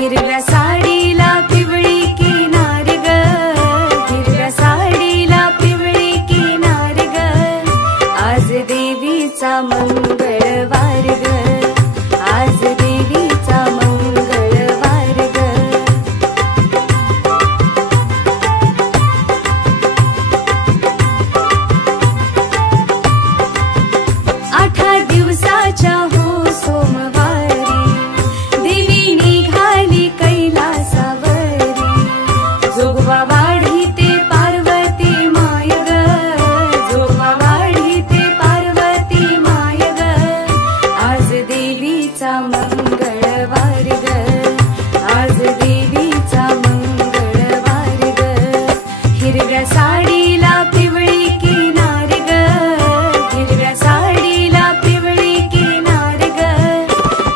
हिरव्या साडीला पिवळी किनार ग, हिरव्या साडीला पिवळी किनार ग, आज देवीचा मंगळवार ग, आज देवीचा मंगळवार ग. आठा दिवसाच्या हो सोमवारी देवी निघाली कैलासावरी, जोगवा वाढी ते पार्वती माय ग, जोगवा वाढी ते पार्वती माय ग, आज देवीचा मंगळवार ग, आज देवीचा मंगळवार ग. हिरव्या साडीला पिवळी किनार ग, हिरव्या साडीला पिवळी किनार ग,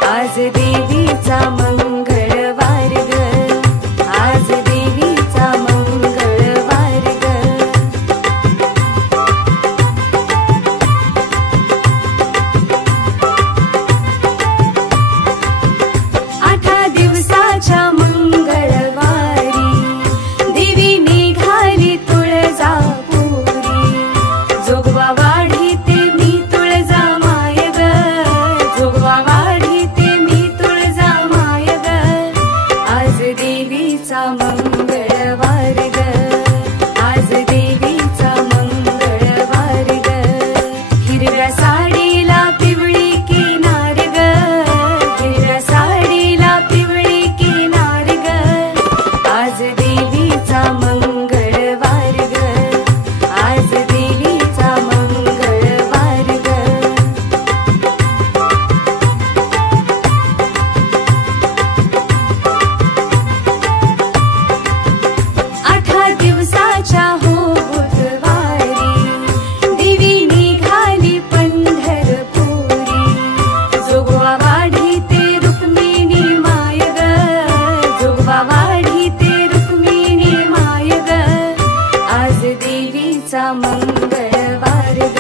आज देवीचा मंगळवार ग, आज देवीचा मंगळवार ग. आठा दिवसाच्या मंगळवारी देवी निघाली तुळजापुरी, जोगवा वाढी ते मी तुळजा माय ग, जोगवा वाढी ते मी तुळजा माय ग, आज देवीचा मंगळवार ग, आज देवीचा मंगळवार ग. हिरव्या साडीला पिवळी किनार ग, हिरव्या साडीला पिवळी किनार ग, आज देवीचा मंगळवार ग, आज देवीचा मंगळवार ग. आठा दिवसाच्या हो बुधवारी देवी निघाली पंढरपुरी, जोगवा वाढी ते रुक्मिणी माय ग, जोगवा वाढी ते रुक्मिणी माय ग, आज देवीचा मंगळवार ग,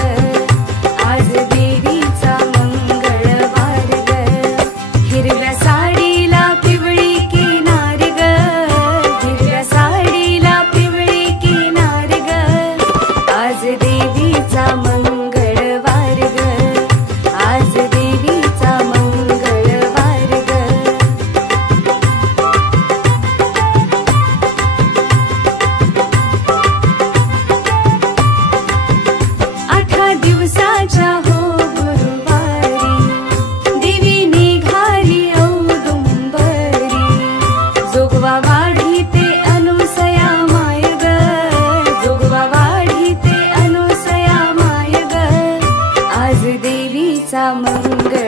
आज देवीचा मंगळवार ग. हिरव्या साडीला पिवळी किनार ग, हिरव्या साडीला पिवळी किनार ग, आज देवीचा मंगळवार ग, आज देवीचा मंगळवार ग. आठा दिवसाच्या हो गुरुवारी देवी निघाली औदुंबरी, जोगवा वाढी ते अनुसया माय ग, जोगवा वाढी ते अनुसया माय ग, आज देवीचा मंगळ